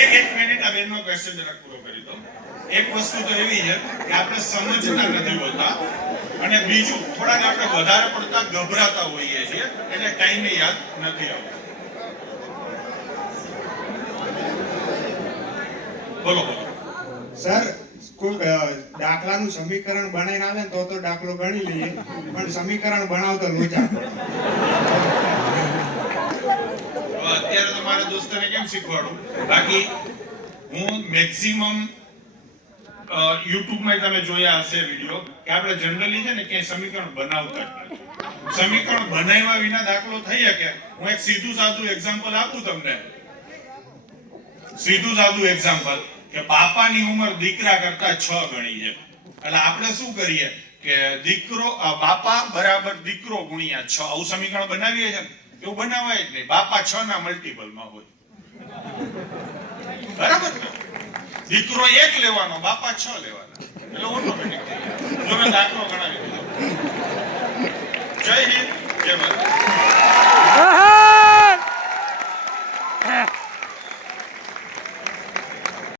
એક મિનિટ આ બેનનો ક્વેશ્ચન જરાક પૂરો કરી દો. એક વસ્તુ તો એવી છે કે આપણે સમજતા નથી હોતા અને બીજું થોડાક આપણે વધારે પડતા ગભરાતા હોઈએ છીએ એટલે ટાઈમે યાદ નથી આવતું. બોલો બોલો સર, કોઈ દાખલાનું સમીકરણ બનાવીને આવે ને તો દાખલો ગણી લઈએ, પણ સમીકરણ બનાવતો લોચા પડે. અત્યારે તો મારા દોસ્તને કેમ શીખવાડું, બાકી હું મેક્સિમમ યુટ્યુબમાં તમે જોયા હશે વિડીયો કે આપણે જનરલી છે ને ક્યાંય સમીકરણ બનાવતા જ નથી. સમીકરણ બનાવ્યા વિના દાખલો થઈ શકે. હું એક સીધું સાદું એક્ઝામ્પલ આપું તમને. સીધું સાદું એક્ઝામ્પલ કે બાપાની ઉંમર દીકરા કરતા 6 ગણી છે. એટલે આપણે શું કરીએ કે દીકરો બાપા બરાબર દીકરો ગુણ્યા 6 આવું સમીકરણ બનાવીએ છે. એવું બનાવાય જ નહીં. બાપા 6 ના મલ્ટીપલમાં હોય. બરાબર ને? દીકરો 1 લેવાનો, બાપા 6 લેવાના. એટલે ઓટોમેટિક જો મેં દાખલો